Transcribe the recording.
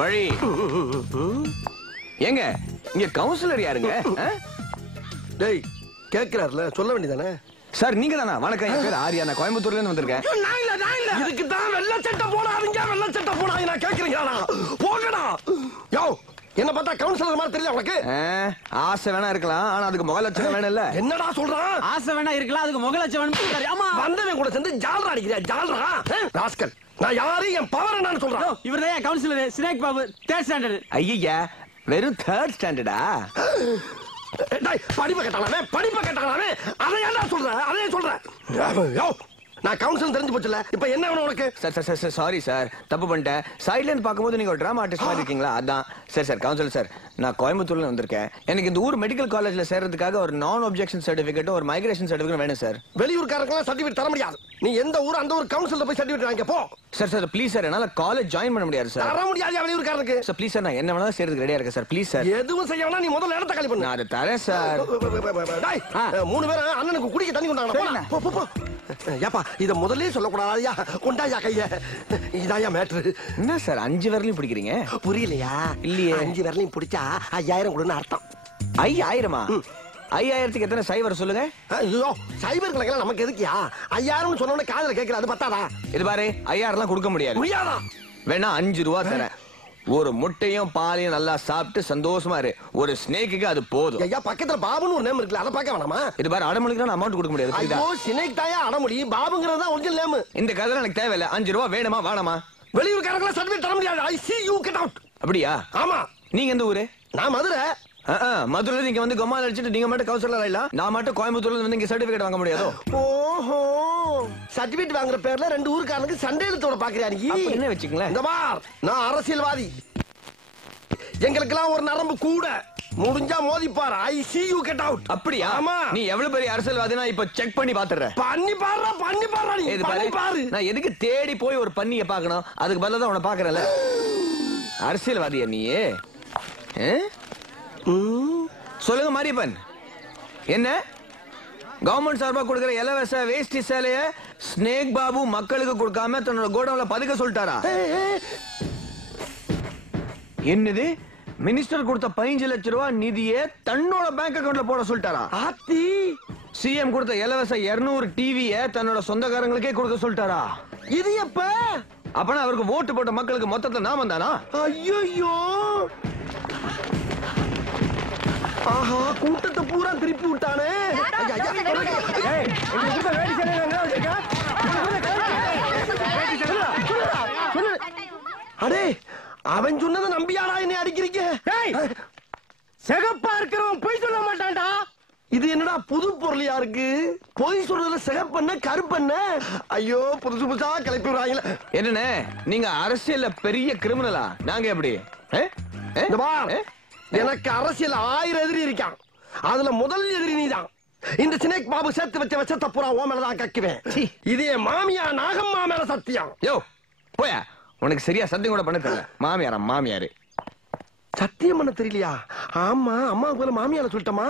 வழி எங்க இங்க கவுன்சிலர் யாருங்க? டேய் கேக்குறாருல சொல்ல வேண்டியதானே? சார் நீங்க தானா? வணக்கம், என் பேர் ஆரியா, நான் கோயம்புத்தூர்ல இருந்து வந்திருக்கேன். இதுக்கு தான் வெள்ளை சட்டை போடாதீங்க, வெள்ளை சட்டை போடாதீங்க நான் கேக்குறீங்களா? போங்கடா. யோ என்ன பார்த்தா கவுன்சிலர் மாதிரி தெரியல உனக்கு? ஆசை வேணா இருக்கலாம், ஆனா அதுக்கு முக லட்சணம் வேணும் இல்ல? என்னடா சொல்றான்? ஆசை வேணா இருக்கலாம், அதுக்கு முக லட்சணம். ஆமா வந்தவன் கூட சேர்ந்து ஜால்ரா அடிக்கிறியா? ஜால்ரா ராஸ்கல். நான் யாரு, என் பவர் என்னன்னு சொல்றேன். இவர்தான் councillor snake Babu, 3rd standard. ஐயா வெறும் 3rd ஸ்டாண்டர்டா? படிப்பை கட்டானே அதை ஏன்டா சொல்ற? அதே சொல்றேன். நான் கவுன்சில் தெரிஞ்சு போச்சுல, இப்ப என்ன வேணும் உனக்கு? சார் சாரி சார், தப்பு பண்ணிட்டேன். சைடுல இருந்து பாக்கும்போது நீங்க ஒரு டிராமா ஆர்டிஸ்ட் மாதிரி இருக்கீங்களா, அதான். சார் கவுன்சிலர் சார், நான் கோயம்புத்தூர்ல வந்திருக்கேன். எனக்கு இந்த ஊர் மெடிக்கல் காலேஜ்ல சேர்றதுக்காக ஒரு நான் ஆப்ஜெக்ஷன் சர்டிபிகேட், ஒரு மைக்ரேஷன் சர்டிபிகேட் வேணும் சார். வெளியூர்காரங்க சர்டிபிகேட் தர முடியாது. நீ எந்த ஊர் அந்த ஊர் கவுன்சில்ல போய் சர்டிபிகேட் வாங்க போ. சார் ப்ளீஸ் சார், என்னால காலேஜ் ஜாயின் பண்ண முடியாது சார். தர முடியாது வெளியூர்காரருக்கு. சார் ப்ளீஸ் சார், நான் என்ன வேணாலும் செய்யறதுக்கு ரெடியா இருக்கேன் சார். Please sir. எதுவும் செய்ய வேணா, நீ முதல்ல இடத்த காலி பண்ணு. நான் அதை தரேன் சார். டேய் 3 பேரும் அண்ணனுக்கு குடிக்க தண்ணி கொண்டாங்க. போ போ போ. ஏப்பா இத முதல்லயே சொல்லக்கூடாதா? கொண்டாயா கைய. இதாயா மேட்ரு. என்ன சார் 5 விரலையும் பிடிக்கிறீங்க? புரியலையா? இல்லையே. 5 விரலையும் பிடிச்சா 5000 கொடுன்னு அர்த்தம். 5000மா? 5000க்கு எத்தனை சைவர் சொல்லுங்க? ஐயோ சைபர் கணக்கெல்லாம் நமக்கு எதுக்கியா? 5000 சொன்னோட காதுல கேட்கல, அது பத்தாதா? இது பாரு, 5000 கொடுக்க முடியாது. முடியாதா? வேணா 5 ரூபா தரேன். ஒரு முட்டையும் பாலையும் நல்லா சாப்பிட்டு சந்தோஷமா இரு. ஒரு ஸ்னேக்கு அது போதும். ஐயா பக்கத்துல பாபுன்னு ஒரு நேம் இருக்குல்ல, அதை பார்க்க வேணாமா? இது பாரு, அடமொழிக்கு அமௌண்ட் கொடுக்க முடியாது. ஐயோ ஸ்னேக் தாயா அடமுடி, பாபுங்கிறது தான் ஒரிஜினல் நேம். இந்த கதை எனக்கு தேவையில்லை. 5 ரூபா வேணுமா வேணாமா? வெளியூர்காரங்கள சர்டிபிகேட் தர முடியாது. ஐ see you get out. அப்படியா? ஆமா. நீங்க எந்த ஊரு? நான் மதுரை. மதுரையில நீங்க வந்து கொம்மால அடிச்சிட்டு நீங்க மட்டும் கவுன்சிலர் ஆயிடலாம், நான் மட்டும் கோயம்புத்தூர்ல வந்து இங்க சர்டிபிகேட் வாங்க முடியாதோ? ஓஹோ சர்டிபிகேட் வாங்குற பேர்ல 2 ஊர்காரனுக்கு சண்டை இழுத்தோட பாக்குறியா நீ? என்ன வச்சுக்கங்களேன். இந்த பார், நான் அரசியல்வாதி. எங்களுக்கெல்லாம் ஒரு நரம்பு கூட. முடிஞ்சா மோதிப்பார். ஐ see you get out. அப்படியா? ஆமா. நீ எவ்வளவு பெரிய அரசியல்வாதினா இப்ப செக் பண்ணி பாத்துறேன். பண்ணி பாருடா நீ. பண்ணி பாரு. நான் எதுக்கு தேடி போய் ஒரு பண்ணிய பார்க்கணும்? அதுக்கு பதிலா தான் உன்னை பாக்குறேன்ல. அரசியல்வாதியா நீ? சொல்லுங்க மாரியப்பன், என்ன கவர்மெண்ட் சார்பா கொடுக்கிற இலவச வேஷ்டி சேலைய ஸ்னேக் பாபு மக்களுக்கு கொடுக்காம தன்னோட கோடவுன்ல பதுக்க சொல்லிட்டாரா? என்னது, மினிஸ்டர் கொடுத்த 15 லட்சம் ரூபாய் நிதியை தன்னோட பேங்க் அக்கவுண்ட்ல போட சொல்லிட்டாரா? ஆத்தி. சிஎம் கொடுத்த இலவச 200 டிவிய தன்னோட சொந்தக்காரங்களுக்கே கொடுக்க சொல்லிட்டாரா? இது எப்ப? அப்பனா அவருக்கு ஓட்டு போட்ட மக்களுக்கு மொத்தத்துல நாம தானா? ஐயோ ஆஹா, கூட்டத்தை பூரா திருப்பி விட்டானே. அடே அவன் சொன்னதை நம்பியாடா என்ன அடிக்கிறீங்க? சிகப்பா இருக்கிறவன் பொய் சொல்ல மாட்டான்டா. இது என்னடா புது பொருளியா இருக்கு? பொய் சொல்றதுல சிகப்பண்ண கருப்பண்ண. ஐயோ புதுசு புதுசா கிளப்பி விடுறாங்களே. என்னண்ணே நீங்க அரசியல்ல பெரிய கிரிமினலா? நாங்க எப்படி? எனக்கு அரசியல் 1000 எதிரி இருக்கான். அதுல முதல் எதிரி நீதான். இந்த ஸ்னேக் பாபு சேர்த்து வச்ச விஷத்தை பூரா ஓ மேலதான் கக்குவேன். இது என் மாமியா நாகம்மா மேல சத்தியம். யோ போயா, உனக்கு சரியா சத்தியம் கூட பண்ண தெரியல. மாமியாரா? மாமியாரு சத்தியம் பண்ண தெரியலையா? ஆமா, அம்மாவுக்கு போல மாமியார சொல்லிட்டமா.